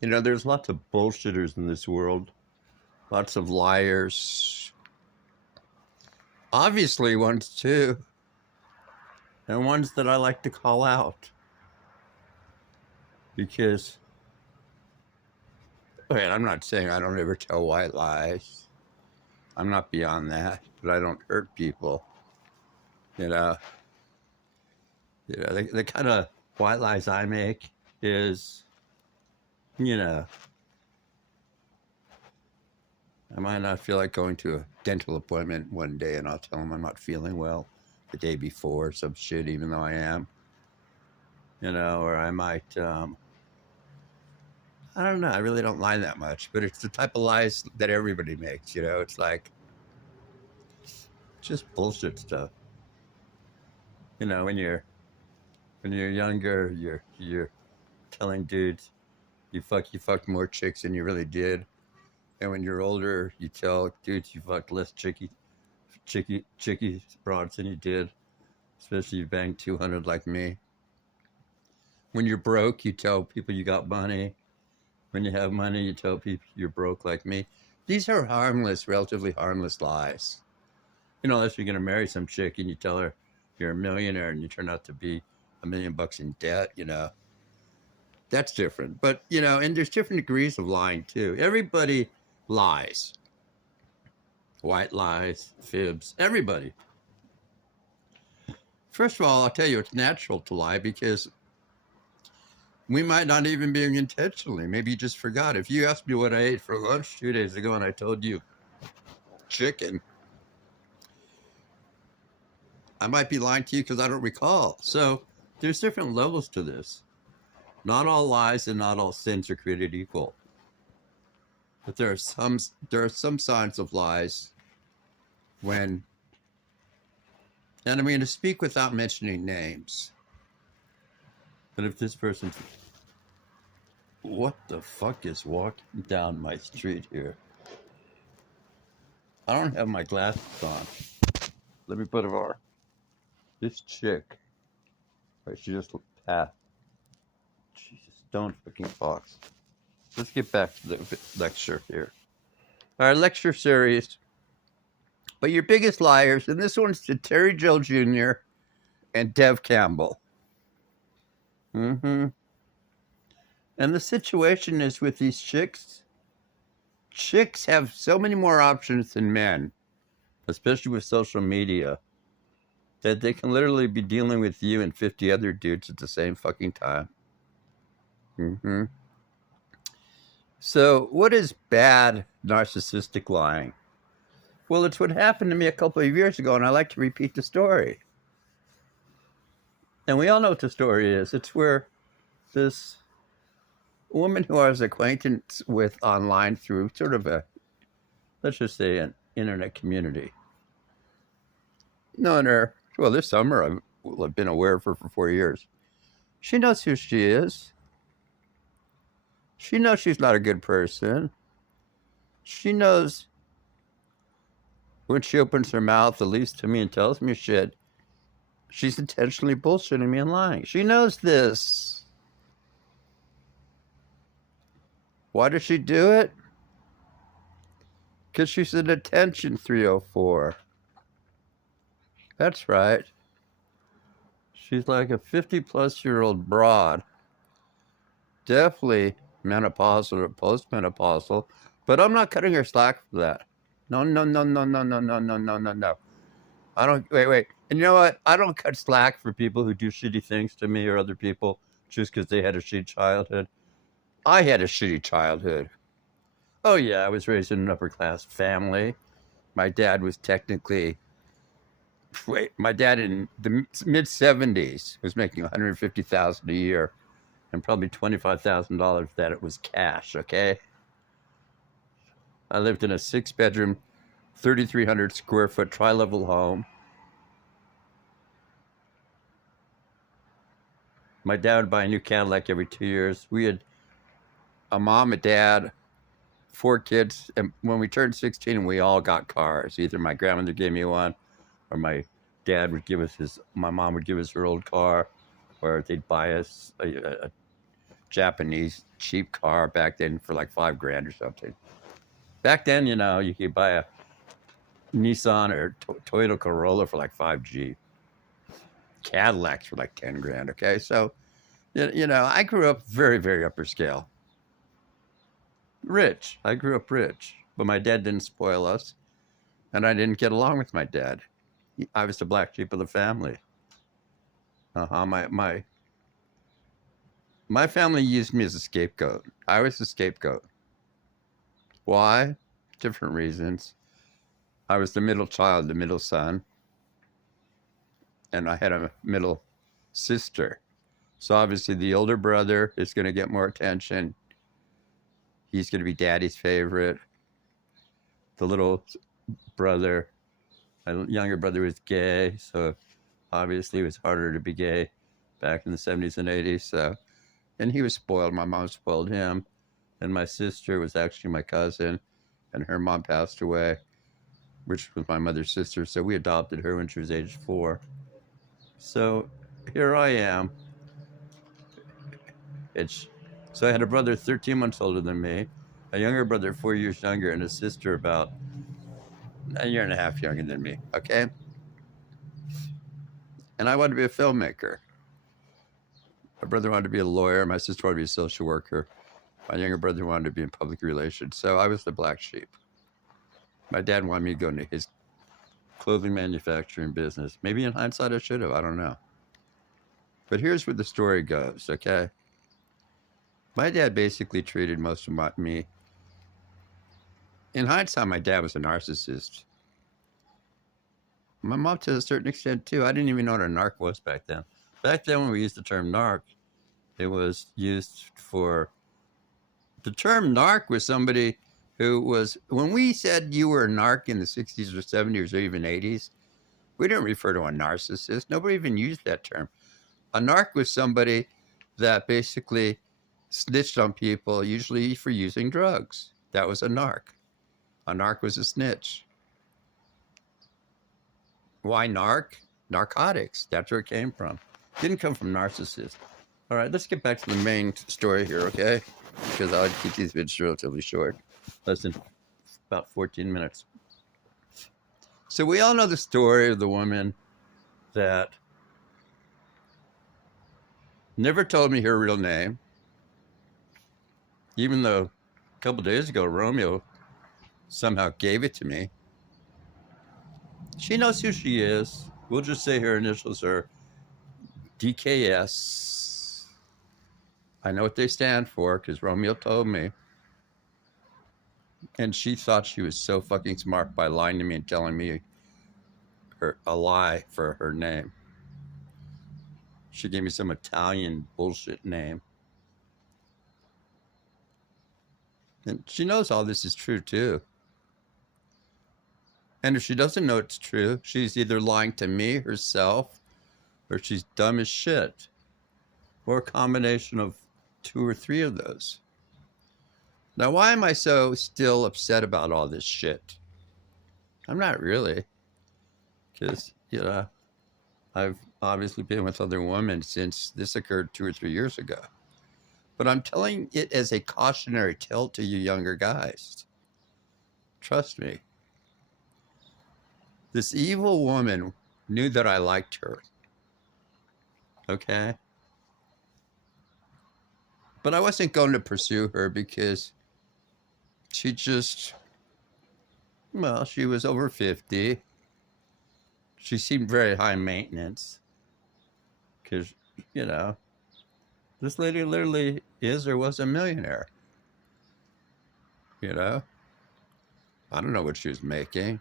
You know, there's lots of bullshitters in this world, lots of liars. Obviously, ones too, and ones that I like to call out because, wait, I'm not saying I don't ever tell white lies. I'm not beyond that, but I don't hurt people. You know, the kind of white lies I make is, you know, I might not feel like going to a dental appointment one day, and I'll tell them I'm not feeling well the day before, some shit, even though I am. You know, or I might, I don't know. I really don't lie that much, but it's the type of lies that everybody makes. You know, it's like just bullshit stuff. You know, when you're younger, you're telling dudes you fucked more chicks than you really did, and when you're older, you tell dudes you fucked less chicky broads than you did, especially you banged 200 like me. When you're broke, you tell people you got money. When you have money, you tell people you're broke like me. These are harmless, relatively harmless lies. You know, unless you're going to marry some chick and you tell her you're a millionaire and you turn out to be $1 million in debt, you know, that's different. But, you know, and there's different degrees of lying too. Everybody lies. White lies, fibs, everybody. First of all, I'll tell you, it's natural to lie because we might not even be intentionally. Maybe you just forgot. If you asked me what I ate for lunch 2 days ago and I told you chicken, I might be lying to you because I don't recall. So there's different levels to this. Not all lies and not all sins are created equal. But there are some signs of lies when, and I'm going to speak without mentioning names. But if this person, what the fuck is walking down my street here? I don't have my glasses on. Let me put them on. This chick, right, she just passed. Jesus, don't fucking fox. Let's get back to the lecture here. Our lecture series. But your biggest liars, and this one's to Terry Joe Jr. and Dev Campbell. And the situation is with these chicks have so many more options than men, especially with social media, that they can literally be dealing with you and 50 other dudes at the same fucking time. So what is bad narcissistic lying? Well, it's what happened to me a couple of years ago, and I like to repeat the story. And we all know what the story is. It's where this woman who I was acquainted with online through sort of a, let's just say, an internet community. Known her, well, this summer I've been aware of her for 4 years. She knows who she is. She knows she's not a good person. She knows when she opens her mouth, at least to me, and tells me shit, she's intentionally bullshitting me and lying. She knows this. Why does she do it? Because she's an attention 304. That's right. She's like a 50-plus-year-old broad. Definitely menopausal or postmenopausal. But I'm not cutting her slack for that. No. I don't, wait. And you know what? I don't cut slack for people who do shitty things to me or other people just because they had a shitty childhood. I had a shitty childhood. Oh, yeah, I was raised in an upper-class family. My dad was technically, my dad in the mid-70s was making $150,000 a year, and probably $25,000 of that it was cash, okay? I lived in a 6-bedroom, 3,300 square foot tri-level home. My dad would buy a new Cadillac every 2 years. We had a mom, a dad, 4 kids, and when we turned 16, we all got cars. Either my grandmother gave me one, or my dad would give us my mom would give us her old car, or they'd buy us a Japanese cheap car back then for like $5,000 or something. Back then, you know, you could buy a Nissan or Toyota Corolla for like 5G. Cadillacs for like 10 grand. Okay. So, you know, I grew up very, very upper scale. Rich. I grew up rich, but my dad didn't spoil us, and I didn't get along with my dad. I was the black sheep of the family. My family used me as a scapegoat. I was the scapegoat. Why? Different reasons. I was the middle child, the middle son, and I had a middle sister. So obviously the older brother is going to get more attention. He's going to be daddy's favorite. The little brother, my younger brother, was gay, so obviously it was harder to be gay back in the 70s and 80s. So, and he was spoiled. My mom spoiled him. And my sister was actually my cousin, and her mom passed away, which was my mother's sister. So we adopted her when she was age 4. So here I am. So I had a brother 13 months older than me, a younger brother 4 years younger, and a sister about a year and a half younger than me. Okay. And I wanted to be a filmmaker. My brother wanted to be a lawyer. My sister wanted to be a social worker. My younger brother wanted to be in public relations. So I was the black sheep. My dad wanted me to go into his clothing manufacturing business. Maybe in hindsight I should have. I don't know. But here's where the story goes, okay? My dad basically treated most of me. In hindsight, my dad was a narcissist. My mom, to a certain extent, too. I didn't even know what a narc was back then. Back then, when we used the term narc, it was used for... The term narc was somebody who was... When we said you were a narc in the 60s or 70s or even 80s, we didn't refer to a narcissist. Nobody even used that term. A narc was somebody that basically snitched on people, usually for using drugs. That was a narc. A narc was a snitch. Why narc? Narcotics. That's where it came from. It didn't come from narcissist. All right, let's get back to the main story here, okay? Because I like to keep these videos relatively short. Less than about 14 minutes. So we all know the story of the woman that never told me her real name. Even though a couple days ago, Romeo somehow gave it to me. She knows who she is. We'll just say her initials are DKS. I know what they stand for because Romeo told me. And she thought she was so fucking smart by lying to me and telling me a lie for her name. She gave me some Italian bullshit name. And she knows all this is true too. And if she doesn't know it's true, she's either lying to me herself, or she's dumb as shit, or a combination of 2 or 3 of those. Now, why am I so still upset about all this shit? I'm not really, because, you know, I've obviously been with other women since this occurred 2 or 3 years ago. But I'm telling it as a cautionary tale to you younger guys. Trust me. This evil woman knew that I liked her. Okay? But I wasn't going to pursue her because she just, well, she was over 50. She seemed very high maintenance. Because, you know, this lady literally is or was a millionaire. You know? I don't know what she was making,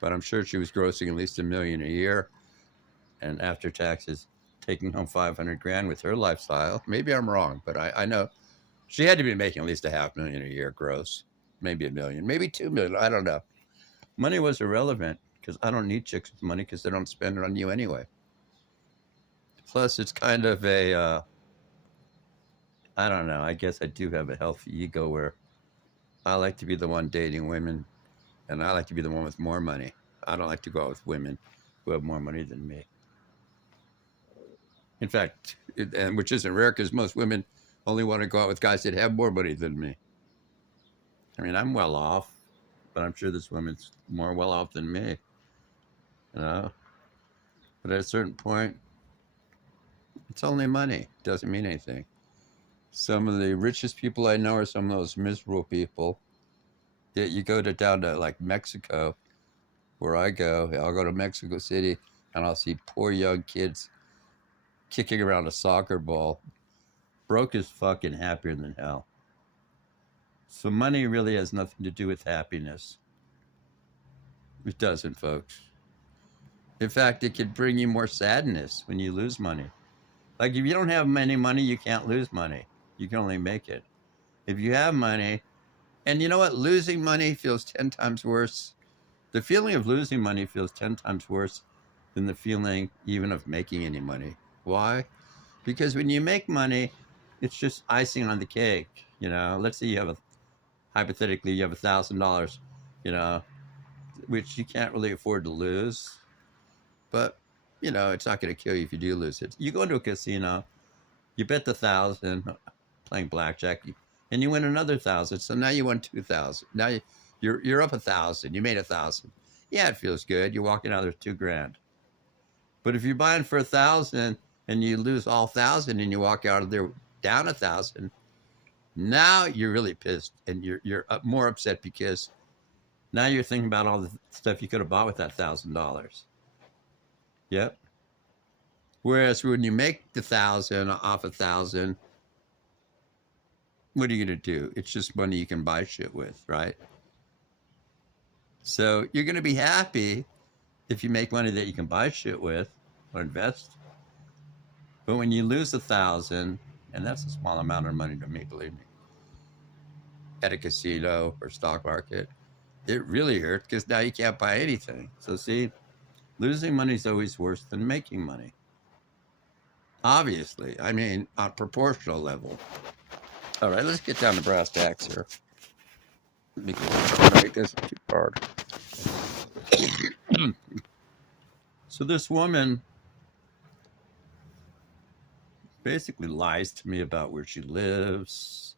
but I'm sure she was grossing at least $1 million a year. And after taxes, taking home 500 grand with her lifestyle. Maybe I'm wrong, but I know she had to be making at least $500,000 a year gross. Maybe $1 million, maybe $2 million. I don't know. Money was irrelevant because I don't need chicks with money because they don't spend it on you anyway. Plus, it's kind of a, I don't know. I guess I do have a healthy ego where I like to be the one dating women, and I like to be the one with more money. I don't like to go out with women who have more money than me. In fact, and which isn't rare because most women only want to go out with guys that have more money than me. I mean, I'm well off, but I'm sure this woman's more well off than me. You know? But at a certain point, it's only money. It doesn't mean anything. Some of the richest people I know are some of those miserable people that you go down to like Mexico, where I go. I'll go to Mexico City and I'll see poor young kids kicking around a soccer ball. Broke as fucking happier than hell. So money really has nothing to do with happiness. It doesn't, folks. In fact, it could bring you more sadness when you lose money. Like if you don't have any money, you can't lose money. You can only make it. If you have money, and you know what? Losing money feels 10 times worse. The feeling of losing money feels 10 times worse than the feeling even of making any money. Why? Because when you make money, it's just icing on the cake. You know, let's say hypothetically, you have $1,000, you know, which you can't really afford to lose. But, you know, it's not going to kill you if you do lose it. You go into a casino, you bet the 1,000 playing blackjack, and you win another 1,000. So now you won 2,000. Now you're up 1,000. You made 1,000. Yeah, it feels good. You're walking out there with $2,000. But if you're buying for 1,000 and you lose all 1,000 and you walk out of there down 1,000, now you're really pissed and you're more upset because now you're thinking about all the stuff you could have bought with that $1,000. Yep. Whereas when you make the 1,000 off 1,000, what are you gonna do? It's just money you can buy shit with, right? So you're gonna be happy if you make money that you can buy shit with or invest. But when you lose 1,000, and that's a small amount of money to me, believe me, at a casino or stock market, it really hurts because now you can't buy anything. So see, losing money is always worse than making money. Obviously, I mean, on a proportional level. All right, let's get down to brass tacks here. Because make this too hard. So this woman basically lies to me about where she lives,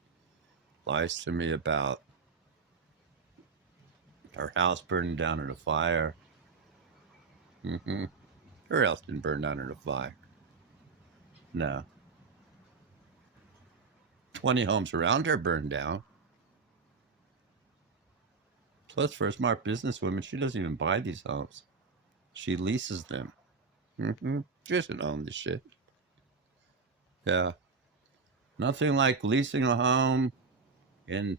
lies to me about her house burning down in a fire. Her house didn't burn down in a fire. No. 20 homes around her burned down. Plus, for a smart businesswoman, she doesn't even buy these homes. She leases them. She doesn't own this shit. Yeah. Nothing like leasing a home in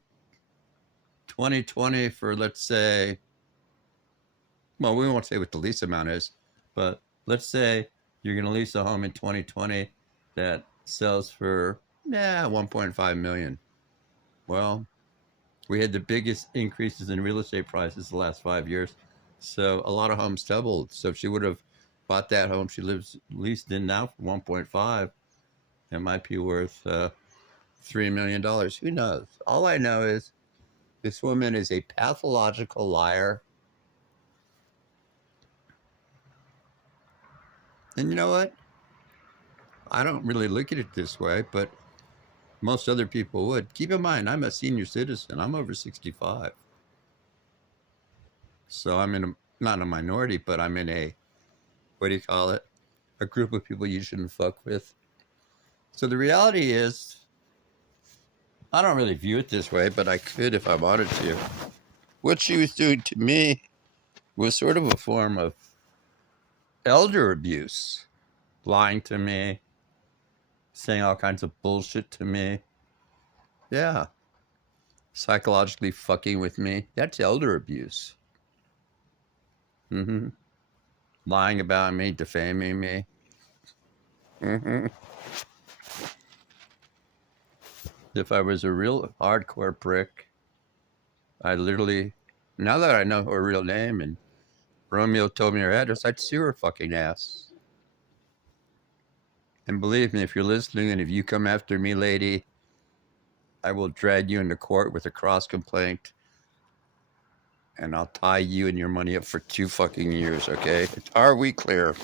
2020 for, let's say, well, we won't say what the lease amount is, but let's say you're going to lease a home in 2020 that sells for, 1.5 million. Well, we had the biggest increases in real estate prices the last 5 years. So a lot of homes doubled. So if she would have bought that home she lives leased in now for 1.5, it might be worth $3 million. Who knows? All I know is this woman is a pathological liar. And you know what? I don't really look at it this way, but most other people would. Keep in mind, I'm a senior citizen. I'm over 65. So I'm not a minority, but I'm in a, what do you call it? A group of people you shouldn't fuck with. So the reality is, I don't really view it this way, but I could if I wanted to. What she was doing to me was sort of a form of elder abuse. Lying to me, saying all kinds of bullshit to me. Yeah. Psychologically fucking with me. That's elder abuse. Lying about me, defaming me. If I was a real hardcore prick, I literally, now that I know her real name and Romeo told me her address, I'd sue her fucking ass. And believe me, if you're listening and if you come after me, lady, I will drag you into court with a cross complaint and I'll tie you and your money up for 2 fucking years, okay? Are we clear?